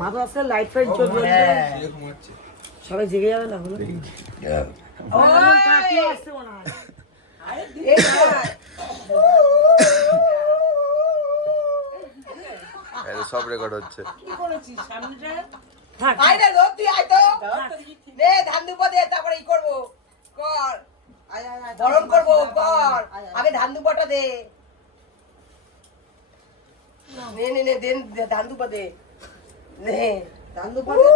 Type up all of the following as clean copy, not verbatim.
মা তো আসলে লাইট ফাইট চলবে, সবাই জেগে যাবে না হলো। কাকি আসছে মনে হয়। সব রেকর্ড হচ্ছে। কি করেছিস সামনেটা? আয় রে লোক তুই আয় তো দে ধান দুপো দে তারপরে ই করব কর গরম করব কর আগে ধান দুপোটা দে নে নে নে দেন ধান দুপো দে নে ধান দুপো দে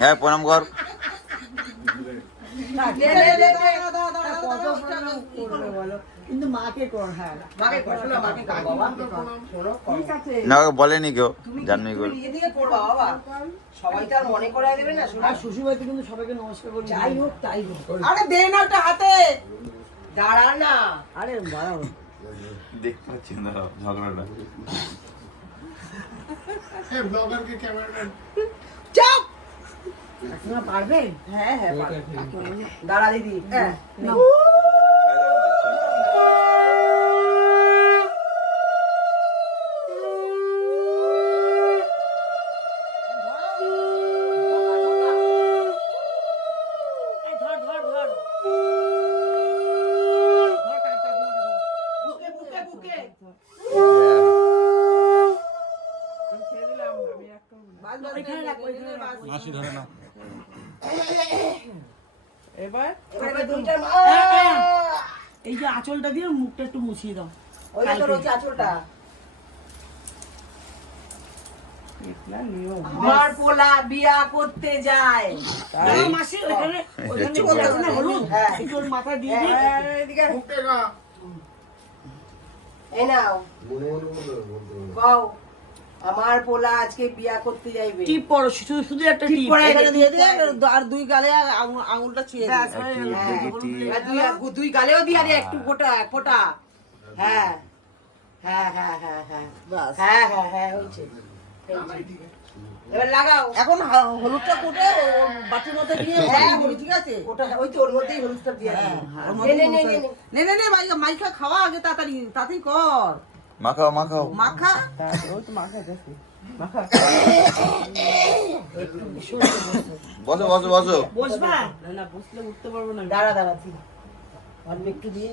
হ্যাঁ প্রণাম কর। কিন্তু মাকে কর, হ্যাঁ মাকে কর, শোনো মাকে কর বাবা শোনো ঠিক আছে। না বলেনি কেউ, জাননি কেউ। নিজে থেকে করবা বাবা, সবাই তো আর মনে করায় দেবে না। আর শ্বশুর বাড়িতে কিন্তু সবাইকে নমস্কার করি, যাই হোক তাই হোক। আরে দে না ওটা হাতে, দাঁড়া না। আরে বাড়াও দেখতে পাচ্ছি না ঝগড়াটা। চাপ আপনারা পারবেন? হ্যাঁ হ্যাঁ দাঁড়া দিদি হ্যাঁ নাও। এবার এই যে আঁচলটা দিয়ে মুখটা একটু মুছিয়ে দাও। ওই তো রয়েছে আঁচলটা। আমার পোলা বিয়া করতে যায়। মাসি ওইখানে হলুদ একটু ওর মাথায় দিয়ে দিই। এই নাও কও আমার পোলা আজকে বিয়া করতে যাইবে। টিপ পড়ো, শুধু শুধু একটা টিপ পড়ে এখানে দিয়ে দিয়ে আর দুই গালে আঙুলটা ছুঁয়ে ব্যাস, দিই। হয়ে গেল। দুই গালেও দিয়ে আরে একটু ফোটা ফোটা। হ্যাঁ হ্যাঁ হ্যাঁ হ্যাঁ হ্যাঁ বাস। হ্যাঁ হ্যাঁ হ্যাঁ হয়েছে। এবার লাগাও। এখন হলুদটা কুটে ওর বাটির মধ্যে নিয়ে হ্যাঁ, বলি, ঠিক আছে? ওটা ওই তো ওর মধ্যেই হলুদটা দিয়ে দিই। ওর নে মধ্যে নে নে নে নে। নে নে নে ভাই মাইখা খাওয়া আগে তাড়াতাড়ি তাড়াতাড়ি কর মাখাও মাখাও। মাখা ওই তো মাখা গেছে। বসো বসো বসো। বসবা? না না, বসলে উঠতে পারবো না। দাঁড়া দাঁড়া তুই অল্প একটু দিয়ে